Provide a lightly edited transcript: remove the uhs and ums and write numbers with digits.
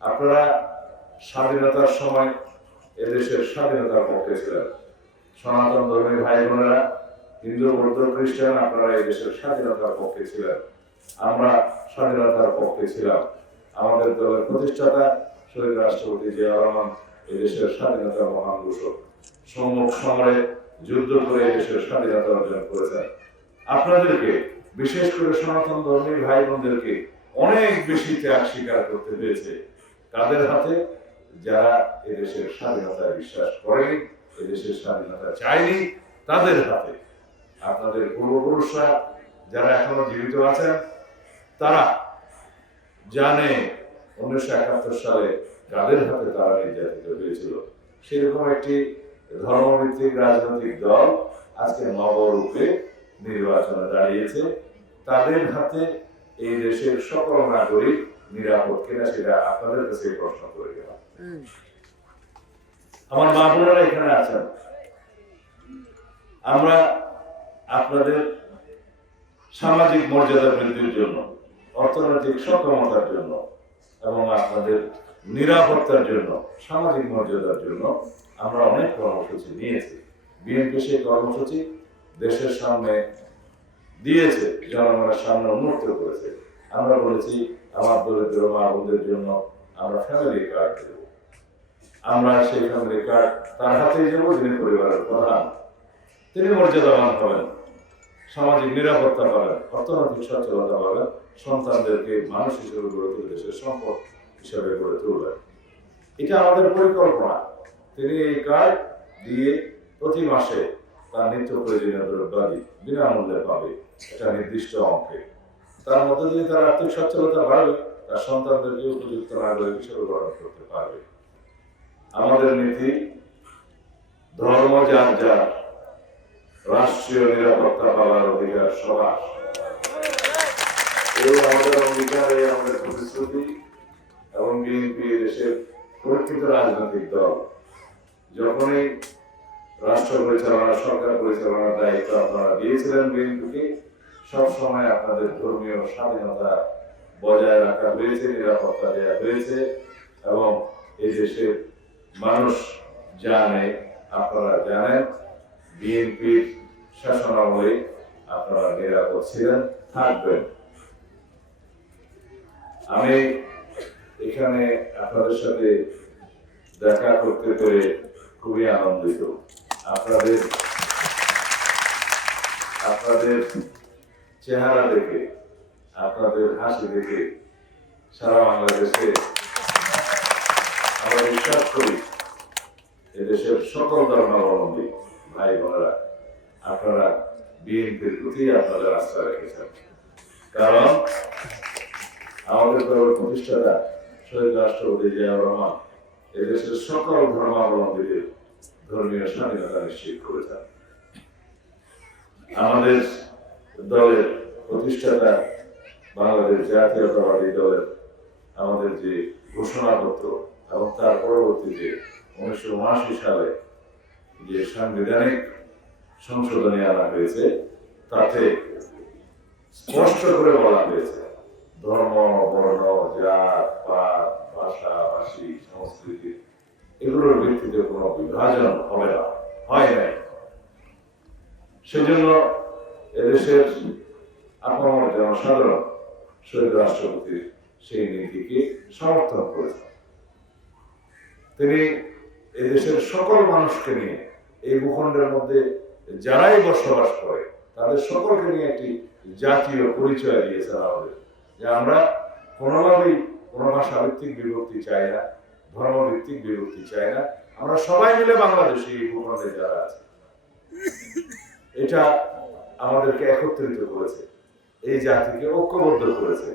আপনারা স্বাধীনতার সময় এদেশের স্বাধীনতার পক্ষে ছিলেন। সনাতন ধর্মী ভাই বোনেরা, হিন্দু, বৌদ্ধ, খ্রিস্টান, আপনারা এই দেশের স্বাধীনতার পক্ষে ছিলেন। আমরা স্বাধীনতার পক্ষে ছিলাম। আমাদের দলের প্রতিষ্ঠাতা শহীদ রাষ্ট্রপতি জিয়াউর রহমান এই দেশের স্বাধীনতার মহান ঘোষক। সম্মুখ সমরে যুদ্ধ করে এই দেশের স্বাধীনতা অর্জন করেছেন। আপনাদেরকে, বিশেষ করে সনাতন ধর্মী ভাই বোনদেরকে অনেক বেশি ত্যাগ স্বীকার করতে হয়েছে। তাদের হাতে, যারা এদেশের স্বাধীনতায় বিশ্বাস করেনি, এদেশের স্বাধীনতা চায়নি, তাদের হাতে। আপনাদের পূর্বপুরুষরা যারা এখনো জীবিত আছেন, তারা জানে 1971 সালে কাদের হাতে তারা নির্যাতিত হয়েছিল। সেরকম একটি ধর্মভিত্তিক রাজনৈতিক দল আজকে নবরূপে নির্বাচনে দাঁড়িয়েছে। তাদের হাতে এই দেশের সকল নাগরিক নিরাপদ কিনা সেটা আপনাদের কাছে প্রশ্ন করে গেলাম। আমার মা বোনেরা এখানে আছেন, আমরা আপনাদের সামাজিক মর্যাদা বৃদ্ধির জন্য, অর্থনৈতিক সক্ষমতার জন্য এবং আপনাদের নিরাপত্তার জন্য, সামাজিক মর্যাদার জন্য আমরা অনেক কর্মসূচি নিয়েছি। বিএনপি সেই কর্মসূচি দেশের সামনে দিয়েছে, জনগণের সামনে উন্মুক্ত করেছে। আমরা বলেছি আমার দরিদ্র মা বোনদের জন্য আমরা ফ্যামিলি কার্ড দেব। আমরা সেই ফ্যামিলি কার্ড তার হাতেই দেব যিনি পরিবারের প্রধান। তিনি মর্যাদাবান হবেন, সামাজিক নিরাপত্তা পাবেন, অর্থনৈতিক সচ্ছলতা পাবেন, সন্তানদেরকে মানুষ হিসেবে গড়ে তুলে দেশের সম্পদ হিসেবে গড়ে তুলবেন। এটা আমাদের পরিকল্পনা। তিনি এই কার্ড দিয়ে প্রতি মাসে তার নিত্য প্রয়োজনীয় দ্রব্যাদি বিনামূল্যে পাবে, একটা নির্দিষ্ট অঙ্কে। তার মধ্যে দিয়ে তার আর্থিক সচ্ছলতা বাড়বে, তার সন্তানদেরকে উপযুক্ত নাগরিক হিসেবে গ্রহণ করতে পারবে। আমাদের নীতি ধর্ম যার যার, রাষ্ট্রীয় নিরাপত্তা পাওয়ার অধিকার সবার। এই আমাদের অঙ্গীকার, এই আমাদের প্রতিশ্রুতি। এবং বিএনপি দেশের পরীক্ষিত রাজনৈতিক দল। যখনই রাষ্ট্র পরিচালনা, সরকার পরিচালনার দায়িত্ব আপনারা দিয়েছিলেন বিএনপিকে, সবসময় আপনাদের ধর্মীয় স্বাধীনতা বজায় রাখা হয়েছে, নিরাপত্তা দেওয়া হয়েছে। এবং এই দেশের মানুষ জানে, আপনারা জানেন, বিএনপির শাসনামলে আপনারা নিরাপদ ছিলেন, থাকবেন। আমি এখানে আপনাদের সাথে দেখা করতে পেরে খুবই আনন্দিত। আপনাদের চেহারা দেখে, আপনাদের হাসি দেখে সারা বাংলাদেশে আমরা বিশ্বাস করি এদেশের সকল ধর্মাবলম্বী ভাই বোনেরা আপনারা বিএনপির প্রতি আপনাদের আস্থা রেখেছেন। কারণ আমাদের দলের প্রতিষ্ঠাতা শহীদ রাষ্ট্রপতি জিয়াউর রহমান এদেশের সকল ধর্মাবলম্বীদের ধর্মীয় স্বাধীনতা নিশ্চিত করেছেন। আমাদের দলের প্রতিষ্ঠাতা বাংলাদেশ জাতীয়তাবাদী দলের আমাদের যে ঘোষণাপত্র এবং তার পরবর্তীতে 1979 সালে যে সাংবিধানিক সংশোধনী আনা হয়েছে, তাতে স্পষ্ট করে বলা হয়েছে ধর্ম, বর্ণ, জাত, পাত, ভাষা, ভাষী, সংস্কৃতি এগুলোর ভিত্তিতে কোনো বিভাজন হবে না, হয় নাই। সেজন্য এদেশের আপামর জনসাধারণ শহীদ রাষ্ট্রপতির সেই নীতিকে সমর্থন করেছেন। তিনি এদেশের সকল মানুষকে নিয়ে, এই ভূখণ্ডের মধ্যে যারাই বসবাস করে তাদের সকলকে নিয়ে একটি জাতীয় পরিচয় দিয়েছেন আমাদের, যে আমরা কোনোভাবেই কোনো ভাষাভিত্তিক বিভক্তি চাই না, ধর্মভিত্তিক বিভক্তি চাই না। আমরা সবাই মিলে বাংলাদেশে এই ভূখণ্ডে যারা আছে, এটা আমাদেরকে একত্রিত করেছে, এই জাতিকে ঐক্যবদ্ধ করেছে।